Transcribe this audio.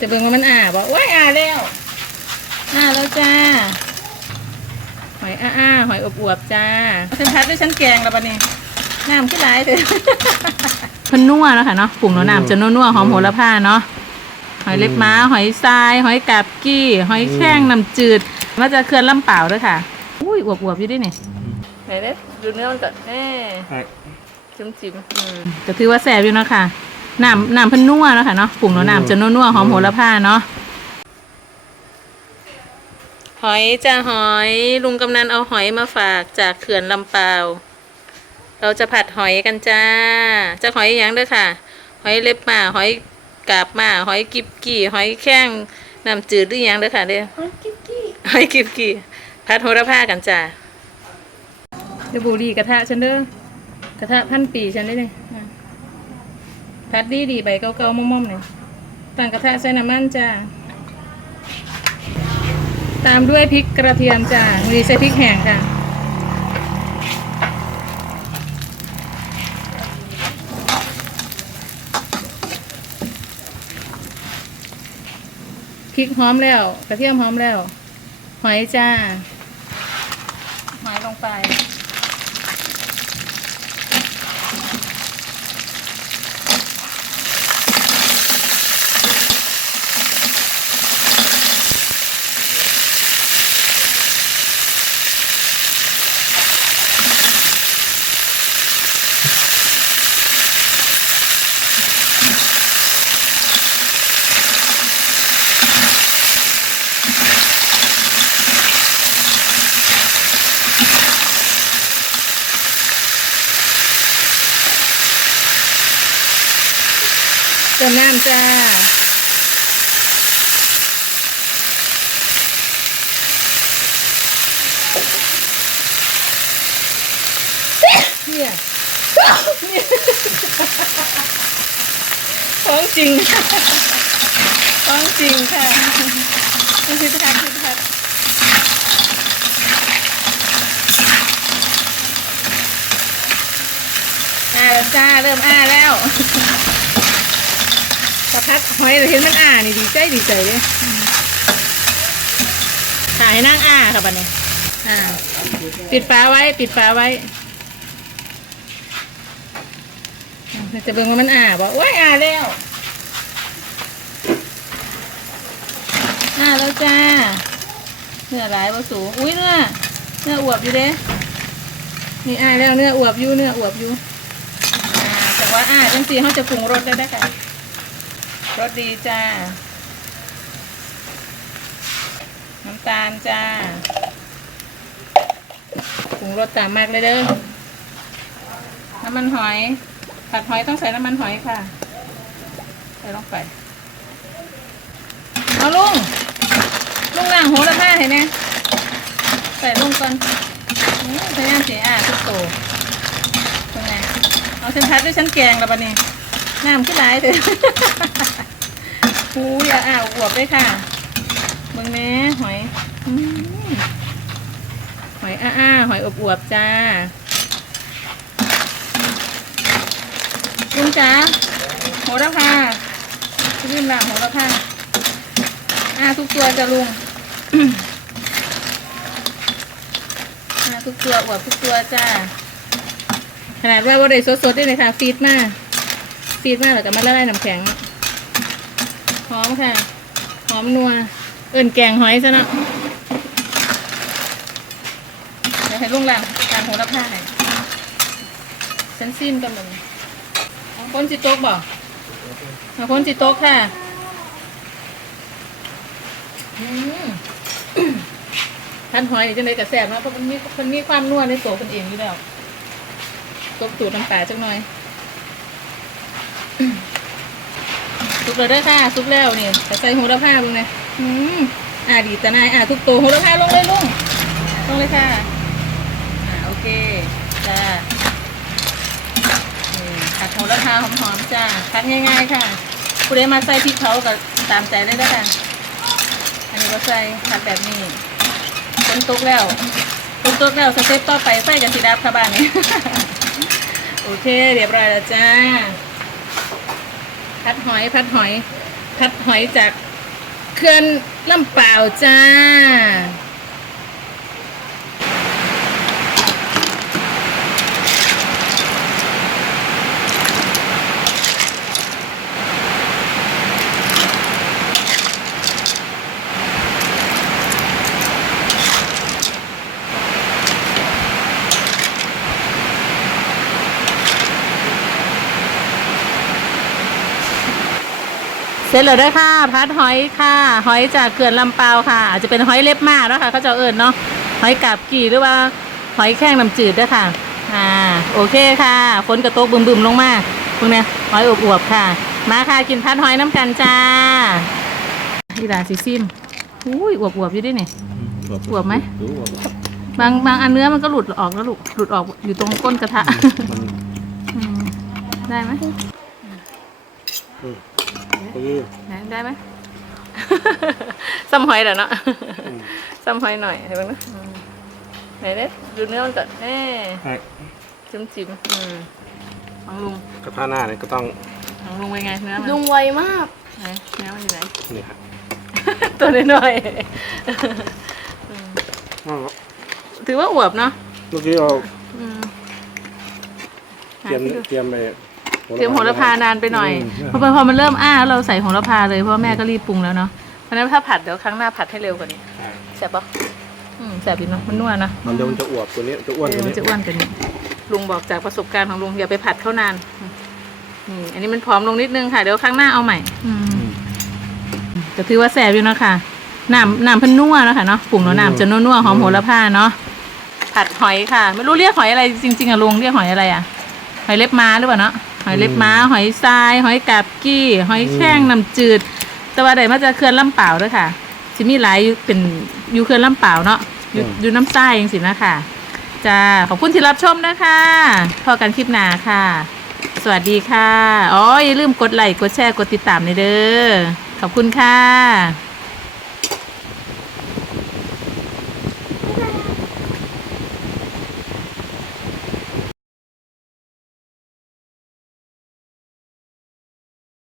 จะเบิ่งว่ามันอ่าบอกว้ายอ่าแล้วอ่าแล้วจ้า หอยอ้าอ้าหอยอบอวบๆจ้าเส้นพัดด้วยชั้นแกงแล้วปะเนี่ยน้ำขึ้นหลายเลยเพิ่นนัวแล้วค่ะเนาะปรุงแล้วน้ำจะนัวๆหอมโหระพาเนาะหอยเล็บม้า หอยทราย หอยกาบกี้ หอยแข้งน้ำจืดมาจะเคลื่อนลำเปล่าด้วยค่ะ อุ้ยอวบๆอยู่ด้วยนี่ไหนเด้ดูเนื้อมันก่อนแน่จิ้มจิ้มๆอืมก็ถือว่าแสบอยู่เนาะค่ะ น้ำน้ำเพิ่นนัวแล้วค่ะเนาะปรุงแล้วน้ำจะนัวๆหอมโหระพาเนาะหอยจ้าหอยลุงกำนันเอาหอยมาฝากจากเขื่อนลำเปาว เราจะผัดหอยกันจ้าจะหอยอหยังเด้อค่ะ หอยเล็บหมาหอยกาบหมาหอยกิบกี่ หอยแข้งน้ำจืดหรืออหยังเด้อค่ะเด้อหอยกิบกี่หอยกิบกี่ผัดโหระพากันจ้าเดยวบุรีกระทะฉันเด้อกระทะพันปีฉันได้เลยอะ ผัดดีดีใบเก่าๆม่อมๆเลยตั้งกระทะใส่น้ำมันจ้าตามด้วยพริกกระเทียมจ้ามีใส่พริกแห้งค่ะพริกหอมแล้ว กระเทียมหอมแล้ว หอยจ้า หอยลงไป ติมน้ำจ้าเนี่ยของจริงของจริงค่ะคุณพิพัฒน์พิพัฒน์อ่าแล้วจ้า เริ่มอ่าแล้ว สะพัดหอยเราเห็นมันอ่านี่ดีใจดีใจเลยถ่ายให้นั่งอ่าค่ะบัดนี้อ่าปิดฝาไว้ ปิดฝาไว้อ่าจะเบิ่งว่ามันอ่าบอกว้ายอ่าแล้วอ่าแล้วจ้าเนื้อหลายว่าสูงอุ้ยเนื้อเนื้ออวบอยู่เด้นี่อ่าแล้วเนื้ออวบอยู่เนื้ออวบอยู่อ่าแต่ว่าอ่าจังสีเขาจะปรุงรสได้ได้ค่ะ รสดีจ้า น้ำตาลจ้าปรุงรสตามมากเลยเด้อ น้ำมันหอย ผัดหอยต้องใส่น้ำมันหอยค่ะ ใส่ลงไป เอาลุง ลุงล่างโหระพาเห็นไหมใส่ลงก่อนนี่พยายามเสียอ่าทุกโตเป็นไงเอาฉันพัดด้วยฉันแกงแล้วปะนี่น้ำขึ้นหลายเลย หูอย่าอ่าวอวบเลยค่ะเบิ่งแม่หอยหอยอ้าหอยอบอวบๆจ้าลุงจ๋าโหระพาลืมละโหระพาอ่าทุกตัวจะลุงอ่าทุกตัวอวบทุกตัวจ้าขนาดว่าว่าได้สดๆด้วยเลยค่ะฟีดมากฟีดมากแล้วก็มาละลายน้ำแข็ง หอมค่ะ หอมนัว เอิ่นแกงหอยซะนะเดี๋ยวให้ลุงล่างการโหระพาให้ฉันสิ้นกันหนึ่งเอาคนจิโต๊กบอกเอาคนจิโต๊กค่ะท่านหอยนี่จังไดกับแซ่บนะเพราะมันมีมันมีความนัวในตัวคนเองอยู่แล้วตบตูดน้ำตาจักหน่อย ซุปแล้วเด้ค่ะซุปแล้วนี่แต่ใส่โหระพาลงนะอืมอ่าดีแต่นายอ่าทุกตัวโหระพาลงเลยลุงลงเลยค่ะ อ่าโอเคจ้าผัดโหระพาหอมๆจ้าผัดง่ายๆค่ะผู้ใดมาใส่พริกเผาก็ตามใจได้แล้วค่ะอันนี้ก็ใส่ผัดแบบนี้คนตุกแล้วคนตุกแล้วสเต็ปต่อไปไฟกับสีดับค่ะบ้านนี้โอเค เรียบร้อยแล้วจ้า พัดหอยพัดหอย พัดหอยจากเขื่อนลำเปล่าจ้า สร็จแล้วเด้วยค่ะ พัดหอยค่ะ หอยจากเขื่อนลำเปาวค่ะ อาจจะเป็นหอยเล็บมากแล้วค่ะเขาจะเอิญเนาะหอยกาบกี่หรือว่าหอยแข้งน้ำจืดด้วยค่ะอ่าโอเคค่ะฝนกระตกบึมๆลงมาพวกเนี้ยหอยอวบๆค่ะ มาค่ะกินพัดหอยน้ำกันจ้านี่ดาซิซิมอุ้ยอวบๆอยู่ด้วยนี่อวบไหมรู้อวบบางบางอันเนื้อมันก็หลุดออกแล้วลูกหลุดออกอยู่ตรงก้นกระทะมันอืมได้ไหม เออไหนได้ไหม ซ้ำหอยเหรอเนาะอืมซ้ำหอยหน่อยเห็นไหมนะอืมไหนเด็ดดูเนื้อมันก่อนแน่ใช่จิ้มจิ้มอืมของลุงกระทะหน้าเนี่ยก็ต้องของลุงเป็นไงเนื้อมันลุงไวมากไหนเนื้อมันอยู่ไหนนี่ครับตัวน้อยอ้าวๆถือว่าอวบเนาะเมื่อกี้เราอืมเตรียมเตรียมไป เตรียมโหระพานานไปหน่อยมพอพอมันเริ่มอ้าแล้วเราใส่โหระพาเลยเพราะว่าแม่ก็รีบปรุงแล้วเนาะเพราะฉะนั้นถ้าผัดเดี๋ยวครั้งหน้าผัดให้เร็วกว่านี้ใช่แซ่บปะอืมแซ่บดีเนาะมันนัวเนาะมันเดี๋ยวมันจะอวบตัวนี้จะอ้วนเอตัอวมันนี้จะอ้วนกว่านี้ลุงบอกจากประสบการณ์ของลุงอย่าไปผัดเข้านานนี่อันนี้มันผอมลงนิดนึงค่ะเดี๋ยวครั้งหน้าเอาใหม่อืมก็ถือว่าแซ่บอยู่เนาะค่ะน้ำน้ำเพันนัวเนาะค่ะเนาะปรุงแล้วน้ำจะนัวๆหอมโหระพาเนาะผัดหอยค่ะ ไม่รู้เรียกหอยอะไรจริงๆอะลุงเรียกหอยอะไรอะหอยเล็บม้าหรือเปล่าเนาะ หอยเล็บม้า หอยทราย หอยกาบกี้ หอยแข้งน้ำจืด แต่ว่าใดมาจะเขื่อนลำเปล่าวด้วยค่ะสิมีหลายอยู่เป็นอยู่เขื่อนลำเปล่าวเนาะอยู่อยู่น้ำทรายเองสินะค่ะจ้าขอบคุณที่รับชมนะคะพอกันคลิปหน้าค่ะ สวัสดีค่ะ อ๋ออย่าลืมกดไลค์กดแชร์กดติดตามในอยเด้อขอบคุณค่ะ